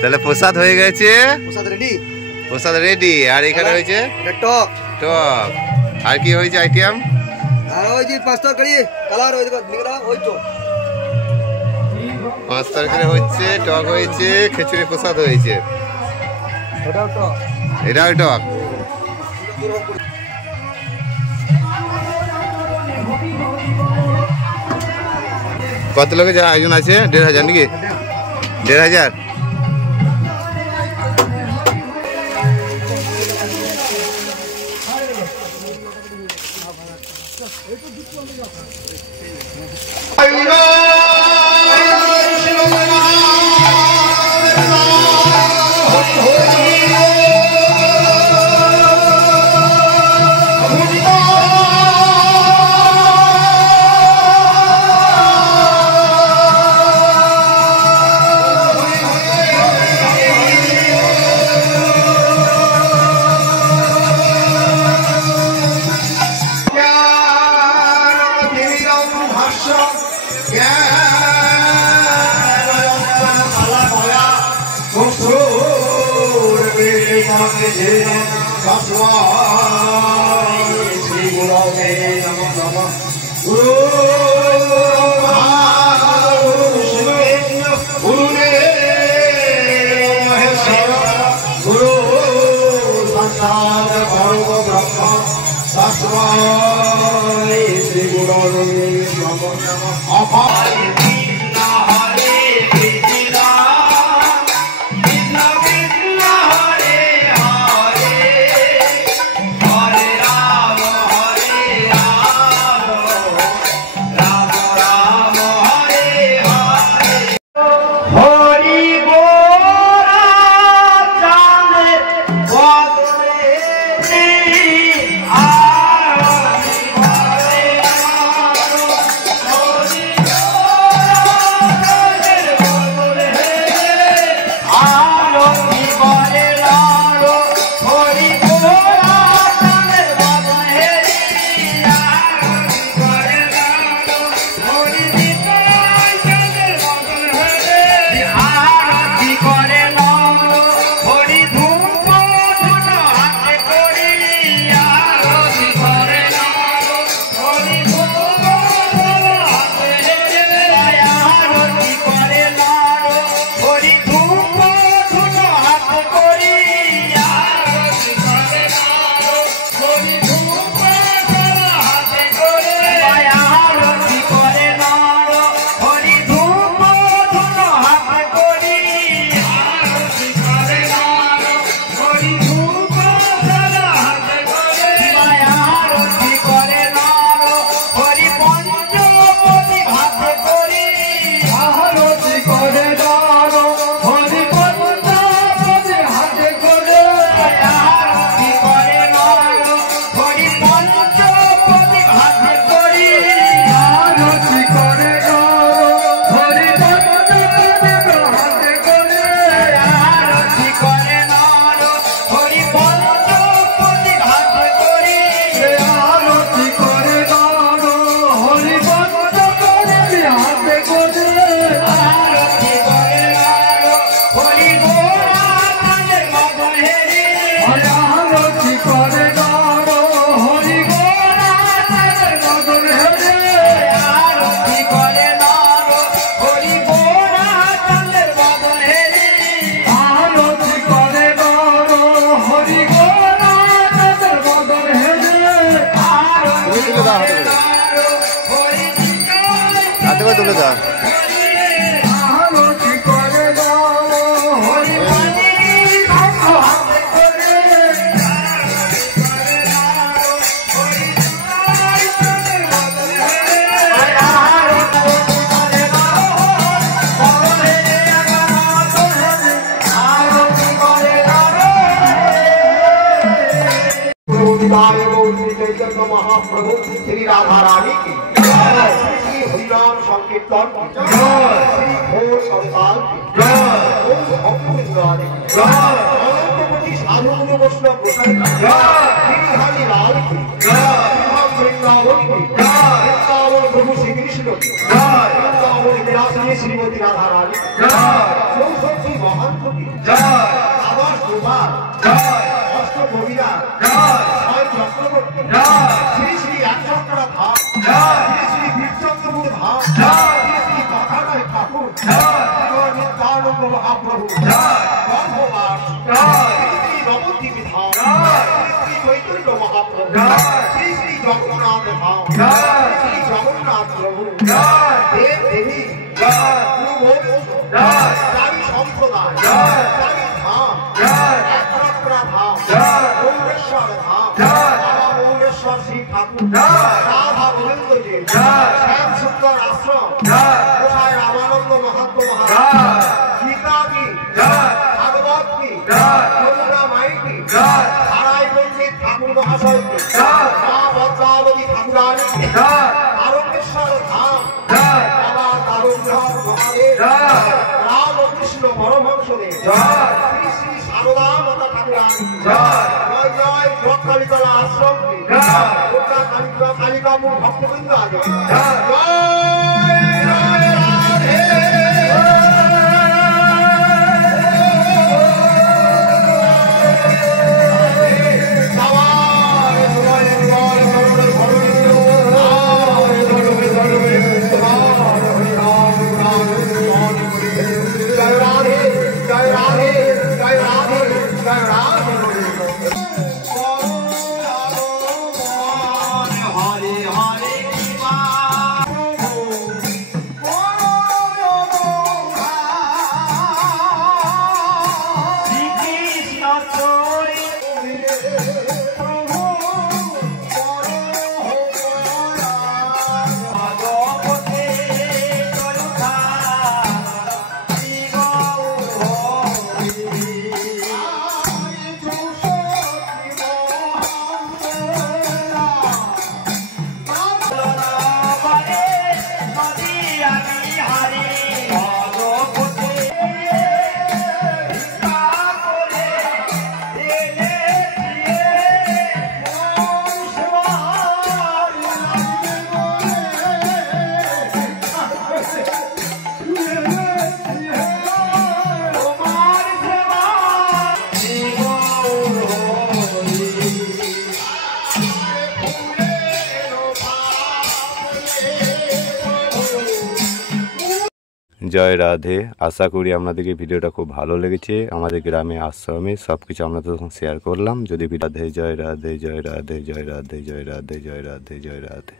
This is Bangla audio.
তাহলে প্রসাদ হয়ে গেছে, প্রসাদ রেডি। আর এখানে হয়েছে টক। আর কি হয়েছে আইটেম? আর ওই যে 5 তরকারি কালার ওই তো 5 তরকারি হচ্ছে, টক হয়েছে, খিচুড়ি প্রসাদ হয়েছে, এটাও টক। কত লোকের যা আয়োজন আছে? 1500 নাকি? 1500। তুলে দাও। महाप्रभु श्री राधा रानी की श्री हरिनाम संकीर्तन श्री घोष अवतार की भक्ति साधु वैष्णव गोसाई लाल की वृंदावन की वृंदावन प्रभु श्री कृष्ण की वृंदावन विलासिनी श्रीमती राधा रानी মহান্তকে আবার কুমার অষ্ট কবিরা ছয় চক্রবর্তী শ্রী শ্রী একচক্র ধাম শ্রী শ্রী বীরচন্দ্রপুর ধাম শ্রী শ্রী কথানায় ঠাকুর নিত্যানন্দ মহাপ্রভু গর্ভবাস শ্রী শ্রী নবদ্বীপ ধাম শ্রী শ্রী চৈতন্য মহাপ্রভু শ্রী শ্রী জগন্নাথ ধাম শ্রী শ্রী জগন্নাথ প্রভু দেব দেবী চারি সম্প্রদায় চারি ধাম একচক্র ধাম মৌলেশ্বর ধাম বাবা মৌলেশ্বর শ্রী ঠাকুর রাধা গোবিন্দদেব শ্যাম সুন্দর আশ্রম কোথায় রামানন্দ মাহাত্ম মহারাজ গীতাদি ভাগবত কি যমুনা মাইতি ধারাই পণ্ডিত ঠাকুর মহাশয়কে মা পদ্মাবতী ঠাকুরানী তারকেশ্বর ধাম বাবা তারকেশ্বর মহাদেব রামকৃষ্ণ পরমহংসদেব শ্রী শ্রী সারদা মাতা ঠাকুরানী জয় জয় কালীতলা আশ্রম কালিকাপুর ভক্তবৃন্দ আগে জয় রাধে। আশা করি আপনাদেরকে ভিডিওটা খুব ভালো লেগেছে। আমাদের গ্রামে আশ্রমে সব কিছু আপনাদের সঙ্গে শেয়ার করলাম। যদি রাধে জয় রাধে জয় রাধে জয় রাধে জয় রাধে জয় রাধে জয় রাধে।